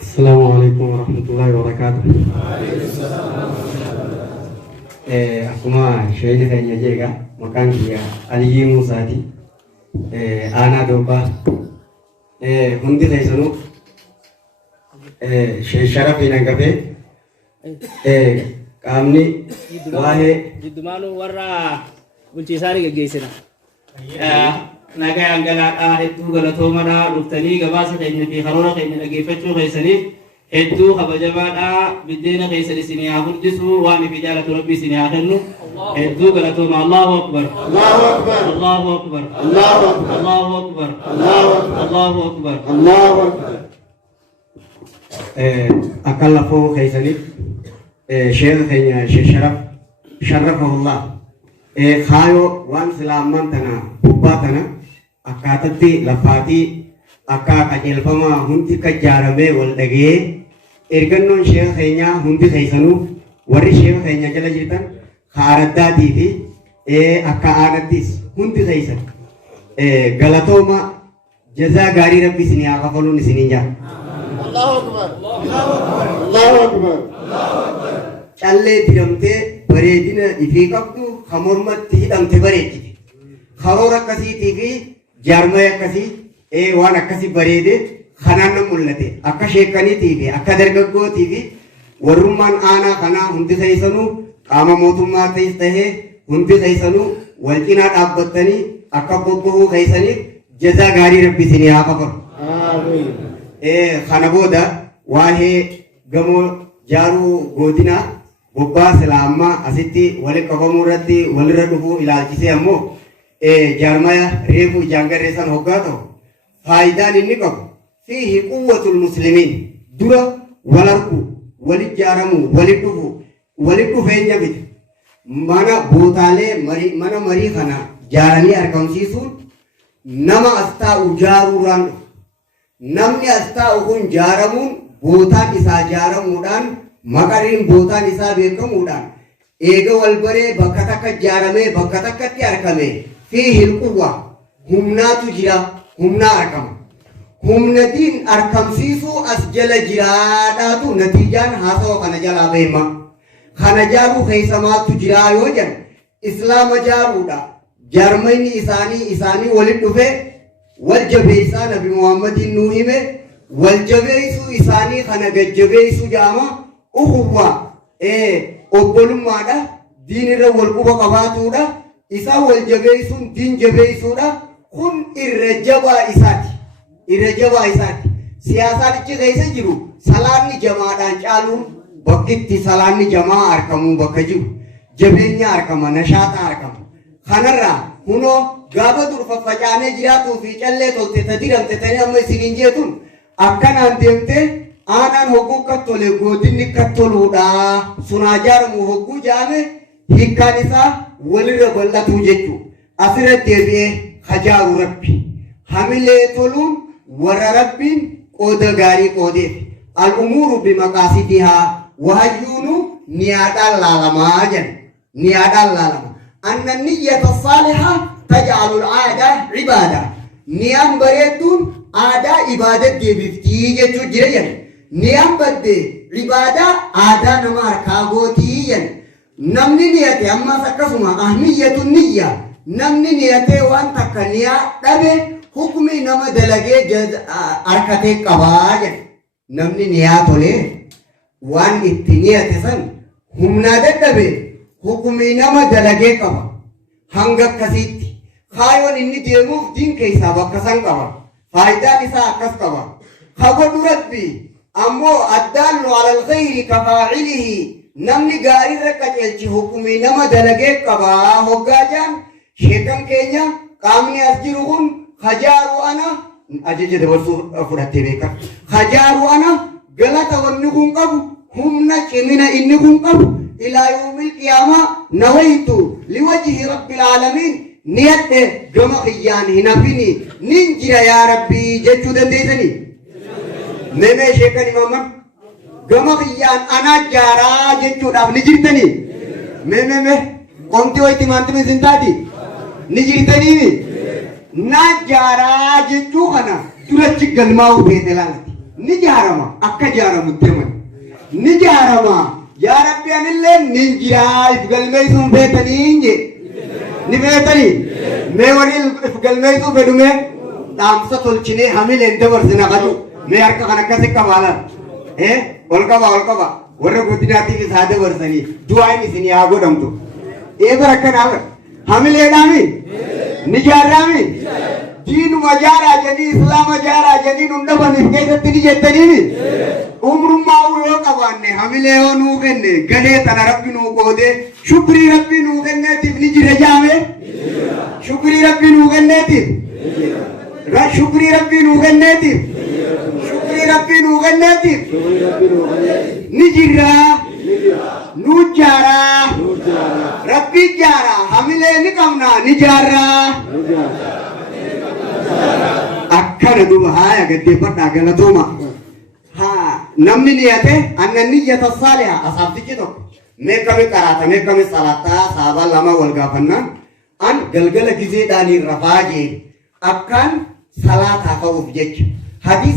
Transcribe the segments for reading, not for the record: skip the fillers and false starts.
Assalamualaikum warahmatullahi wabarakatuh. Akkuma isheen keenya jeega maqaan kiyya Aliyyii Muusaati. Aanaa Doobbaa. Hundi keessanuu sharafiin hangafee qaamni waa'ee jiddumaanuu warra bulchiisaanii gaggeessina. Nagaan galaadhaa hedduu galatoomadhaa dhuftanii gabaasa keenya fi karoora keenya dhaggeeffachuu keessaniif hedduu kabajamaadhaa biddeena keessan isinii haa furdisuu waan ifi jaalatu rabbi isinii haa kennu hedduu galatooma. Allahu akbar Allahu akbar Allahu akbar Allahu akbar Allahu akbar Allahu akbar Allahu akbar. Akkan lafoo keessaniif sheekha keenya Sheekh Sharafahullah kaayoo waan islaamaan tana gubbaa tana akkaatatti lafaatii akka qajeelfamaa hundi kajjaaramee wal dhagee ergannoon sheekha keenyaa hundi keessanuu warri sheekha keenya jala jirtan haaradaatii fi akka aanattis hundi keessan galatooma jazaa gaarii rabbi isinii haa kafaluun isiniin jaa. Allahu akbar Allahu akbar callee diramtee bareedina ifii qabdu kamormatti hidhamte bareechite karoora akkasiitii fi jaarmaya akkasii waan akkasii bareede kanaan nan mul'ate akka sheekaniitii fi akka dargaggootii fi warrummaan aanaa kanaa hundi keessanuu qaama mootummaa ta'es tahee hundi keessanuu wal cinaa dhaabbattanii akka bobba'uu keessaniif jazaa gaarii rabbi isinii haa kafalu. Kana booda waa'ee gamoo jaaruu godinaa bobbaa islaamaa asitti walitti qabamuu irratti walirra dhufuu ilaalchisee ammoo jaarmaya reefu jaangarree san hoggaa ta'u faayidaan inni qabu fiihi quwwatul muslimiin dura wal arguu walit jaaramuu walit dhufuu walit dhufeenya bita mana bootaalee mana marii kana jaaranii argamsiisuun nama as taa'u jaaruuraan dhufa. Namni as taa'u kun jaaramuun bootaan isaa jaaramuudhaan maqariin bootaan isaa beekamuudhaan eega wal baree bakka takka jaaramee bakka takkatti argame fiihil quwwa humnaatu jira humnaa argama. Humnatiin argamsiisuu as jala jiraadhaatu natiijaan haasawa kana jalaa beema. Kana jaaruu keessamaattu jiraa yoo jedhan islaama jaaruudha. Jaarmayni isaanii walitti dhufee wal jabeessaa nabi Muhammadin nuu hime wal jabeessuu isaanii kana gajjabeessuu jaama uhuwwa obbolummaadha diinirra wal quba qabaatuudha isaa wal jabeessuun diin jabeessuudha kun irra jabaa isaati siyaasaan ichi keessa jiru salaanni jamaadhaan caaluun bakkitti salaanni jamaa argamu bakka jiru jabeenya argama nashaata argama kanarraa hunoo gaafa dur faffacaanee jiraatuu fi callee tolte tadiramte tanii amma isiniin jeetun akkanaan deemtee aanaan hogguu kattole godinni kattoluudha sunaa jaaramu hogguu jaame hiikkaan isaa walirra bal'atuu jechuu asirra deebi'ee hajaaru rabbi hamilee toluun warra rabbiin qooda gaarii qoodeef al'umuuru bimaqaasidihaa wahayyuunu niyaadhaan laalamaa jedhe niyaadhaan laalama anna niyyata saalihaa taj'alu al-aada ibaada niyaan bareedduun aadaa ibaadat deebiftii jechuu jira jedhe niyaan badde ibaadaa aadaa nama harkaa gootii jedhe namni niyate ammas akkasuma ahmiyyatu niyya namni niyatee waan takka niyaa dhabe hukmi nama dalagee harkatee qabaa jedhe namni niyaa tolee waan itti niyate san humnaa dadhabe hukmi nama dalagee qaba hanga akkasiitti kaayoon inni deemuuf diin keessaa bakka san qaba faayidaan isaa akkas qaba kagodhu rabbi ammoo addaallu alal khayri kafaacilihi namni gaariirra qaceelchi hukumi nama dalagee qaba hoggaa jaan sheekan keenya qaamni as jiru kun hajaaru ana ajaja dabarsuu fudhattee beeka hajaaru ana galata wanni kun qabu humna cimina inni kun qabu ilaa yoomil qiyaamaa nawaytu liwajhi rabbil aalamiin niyadhe gama kiyyaan hin hafini nin jira yaa rabbii jechuu dandeessanii memee sheekan imaamman gama kiyyaan anaa jaaraa jechuudhaaf ni jirtanii memee qomti wayitti maantima isin taati ni jirtanii naa jaaraa jechuu kana durachi galmaa'uu beete laalati نجارما أكا جارم التمن نجارما يا ربي أن اللي ننجرا إفقال ميسون بيتني إنجي نبيتني ميواني إفقال ميسون بدومي تامسا تلچني حميل اندور سنقاتو مي أركا خنكا سكا بالا والقبا ورّا قدناتي في سادة ورسني دعائي نسيني آغو دمتو بركة ناور حميل إدامي نجارامي دين مجارا جني إسلام مجارا جني نندبا نفكيسة تني جتني عمر ما أولو كوانne حميله هو نوغنne غني تنا ربي نوغودي شكري ربي نوغنne تبني جرجامه شكري ربي نوغنne تب شكري ربي نوغنne تب شكري ربي نوغنne تب نجرا نوجارا ربي جارا حميله نكمنا نجارا أكثر دوبها قد يفتح قلتهما ها نمني نيته أن النية الصالحة أصابتك كده ميكمي كراتا ميكمي صلاة صحابة لما والقافنا أن قلقل كذي داني رفاجي أكان صلاة خوف جيش حديث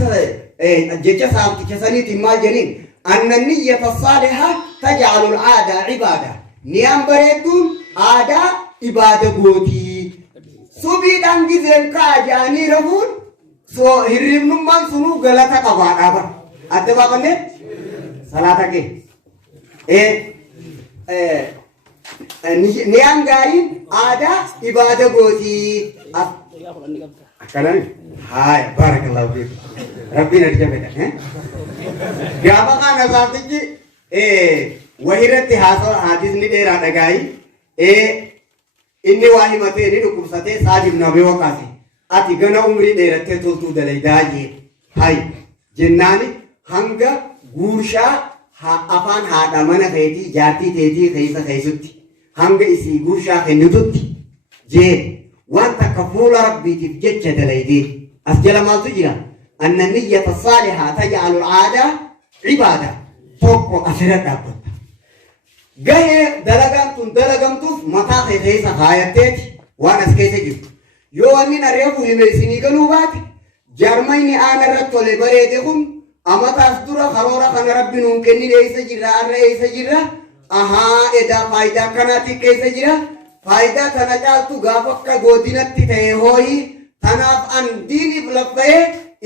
جيش صحابتك سني تمال جنين أن النية الصالحة تجعل العادة عبادة نيام بريدون عادة عبادة قوتي سبي دانجي زنكا جاني رفون so hirim numman sunu galata kabada ba adde ba kanne salata ke niyan gari ada ibadah goti akanan hai barakallahu fik rabbi narja beta gaba kan azatiki wahirati hadis ni dera dagai inni wahimate ni dukursate sajib nabi wakasi ati gana umri dheerattee toltuu dalaydaayee hay jennaani hanga guurshaa afaan haadha mana keetii jaartii teetii keeysutti hanga isii guurshaa kennitutti jee waan takka fuula rabbiitiif jecha dalaydee as jala maaltu jira anna niyyata saalihaa taj'alu al'aadaa cibaada tokko asirra dhaabbatta gahee dalagaan tun dalagamtuuf mataa kee keessa kaayatteeti waan as keessa jirtu yoo wanni nareefu hime isinii galuu baate jarmayni aana irratti tole bareedekum amataas dura karoora kana rabbi nuun kennin eeysa jirra arra eeysa jirra ahaa edaa faayidaa kanaati keessa jira faayidaa tana caaltu gaafa akka godinatti ta'e hooyi tanaaf an diiniif laffa'ee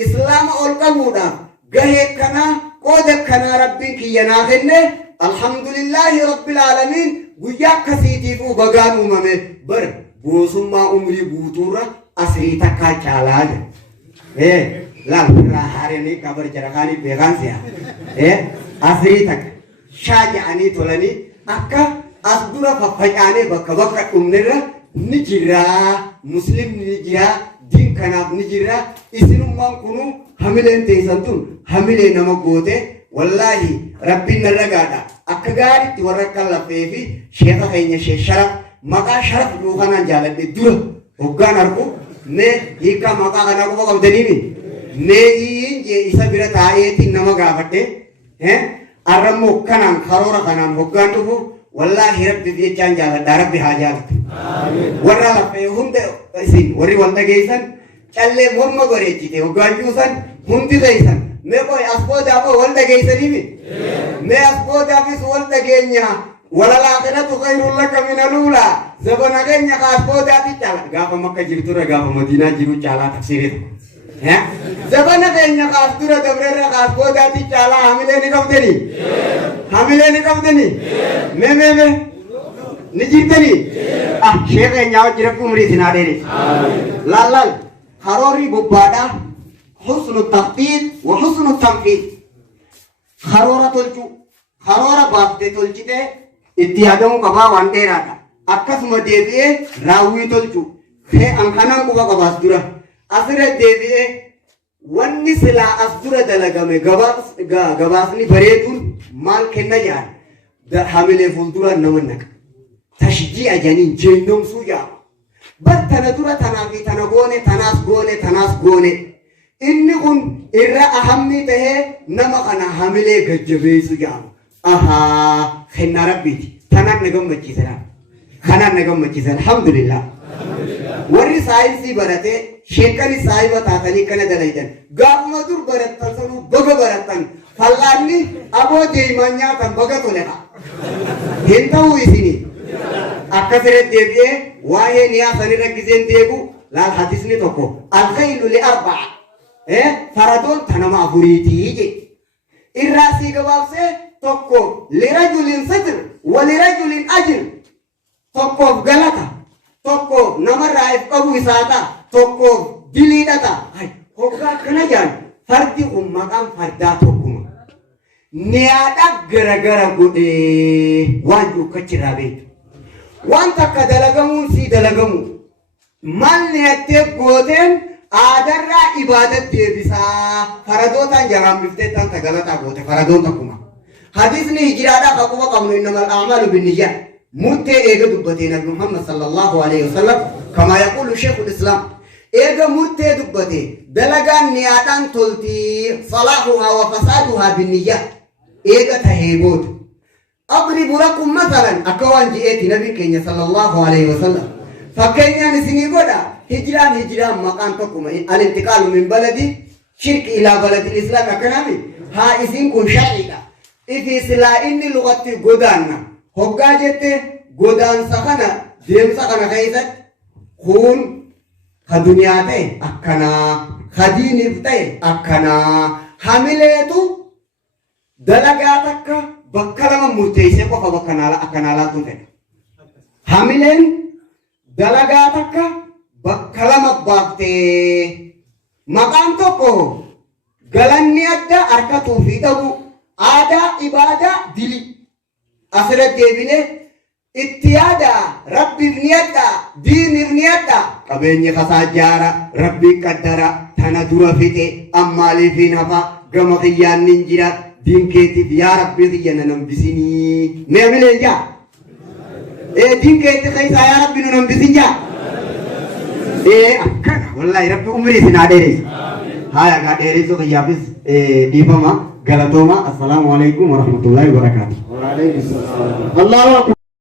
islaama ol qabuudhaaf gahee kanaa qooda kanaa rabbiin kiyyanaa kenne alhamdulillaahi rabbil aalamiin guyyaa akkasiitiifuu bagaan uumame bara boosummaa umrii guutuurra asrii takkaa caalaa jira laal irraa haaranii kabar jarakaanii beekaan si'a asrii takka shaa jedhanii tolanii akka as dura faffacaanee bakka bakka dhumnerra ni jiraa muslimni ni jiraa diin kanaaf ni jiraa isinummaan kunuu hamileen teessan tun hamilee nama goote wallaahi rabbiin narra gaadha akka gaariitti warra kan laffee fi sheeka keenya sheeshara maqaa sharaf duukanaan jaaladhe dura hoggaan argu mee hiikaa maqaa kanaa qofa qabdaniimi mee jee isa bira taa'eetiin nama gaafadhe arrammoo kanaan karoora kanaan hoggaan dhufu wallaahi rabbi jechaan jaaladha rabbi haa jaalatu warra laffee hunda isin warri wal dhageessan callee morma bareechite hoggaan cuusan hundi keeysan mee qoy as boodaafoo wal dhageessaniimi mee as boodaafis wal dhageenyaa وللآخرة خير لك من الأولى زبنا كين يقاس بودا تجعل غافا مكة جبتورا غافا مدينة جبو جالا تفسيرت زبنا كين يقاس تورا دبرر غاس بودا تجعل حملين كمدني مي نجيتني شيخ نياو جرب عمري سناديني لا خروري ببادا حسن التخطيط وحسن التنفيذ خرورة تلجو خرورة بابدة تلجته ittiyadamu qabaa waan dheeraadha akkasuma deebi'ee raawwii tolchu fee ankanaan quba qabaas dura asirra deebi'ee wanni silaa as dura dalagame gabaasni bareeduun maal kenna jaan hamilee fuulduraan nama naqa tashji'a janiin jeennomsuu jaama bar tana dura tanaa fi tana goone tanaas goone inni kun irra ahammii tahee nama kana hamilee gajjabeessu jaama ahaa kenna rabbiiti tanaan na gammachiisanaa kanan na gammachiisan alhamdulillah warri saayinsii barate sheekani saayiba taatanii kana dalaydan gaafuma dur barattan sanuu baga barattan fallaanni aboo deemaan nyaatan baga toleqa hin ta'uu isinii akkasiratti deebi'ee waa'ee niyaa sanirra giseen deebu laal hadisni tokko alkhaylu li arba'a faradoon tanama afuriitii jedhe irraa sii gabaabsee tokko lirajulin sitr walirajulin ajr tokkoof galata tokkoof namarraa if qabu isaata tokkoof diliidhata hoggaa akkana jaan fardi kun maqaan fardaa tokkuma niyaadha garagara godhee waan dukkachirraa beektu waan takka dalagamuun sii dalagamu mal niyattee gooteen aadarraa ibaadat deebisaa faradootaan jaraan biftee tan tagalataa goote faradoon takkuma hadisni hijiraadhaa qaquba qabnu innamal a'maalu binniyyaat murtee eega dubbatee nabi Muhammad sallallahu alaihi wasallam kama yaqulu sheikhul islam eega murtee dubbate dalagaan niyaadhaan tolti salaahuhaa wa fasaaduhaa binniyyaat eega tahee booda أضرب لكم مثلا أكوان جئتي نبي كينيا صلى الله عليه وسلم فكينيا نسيني قولا هجران مقام تكم الانتقال من بلد شرك إلى بلد الإسلام أكنامي ها إسين كن شرعيدا إفي سلا إني لغة قدانا هقا جت قدان سخنا ديم سخنا خيزت خون خدنيا تي أكنا خدين فتي أكنا حملتو دلقاتك bakkalama murteessee qofa akkanaalaa tun fedha. Hamileen dalagaa takka bakkalama baaftee maqaan tokko galanni adda harkatuu fi dhabu aadaa ibaadaa dili asirratti deebinee itti yaada rabbiif ni adda diiniif ni adda qabeenyi kasaa jaara rabbii qaddara tana dura fixe ammaaliif hin hafa gama kiyyaan nin jira dinkeetiif yaa rabbii kiyya na nambisinii mee mileen jaa dinkeetti keessaa yaa rabbii nu nambisin jaa akkana wallaahi rabbi umrii isin haa dheereessu haya gaa dheereessuu kiyyaafis dhiifama galatooma assalaamu alaikum warahmatullaahi wabarakaatu. Allahu akbar.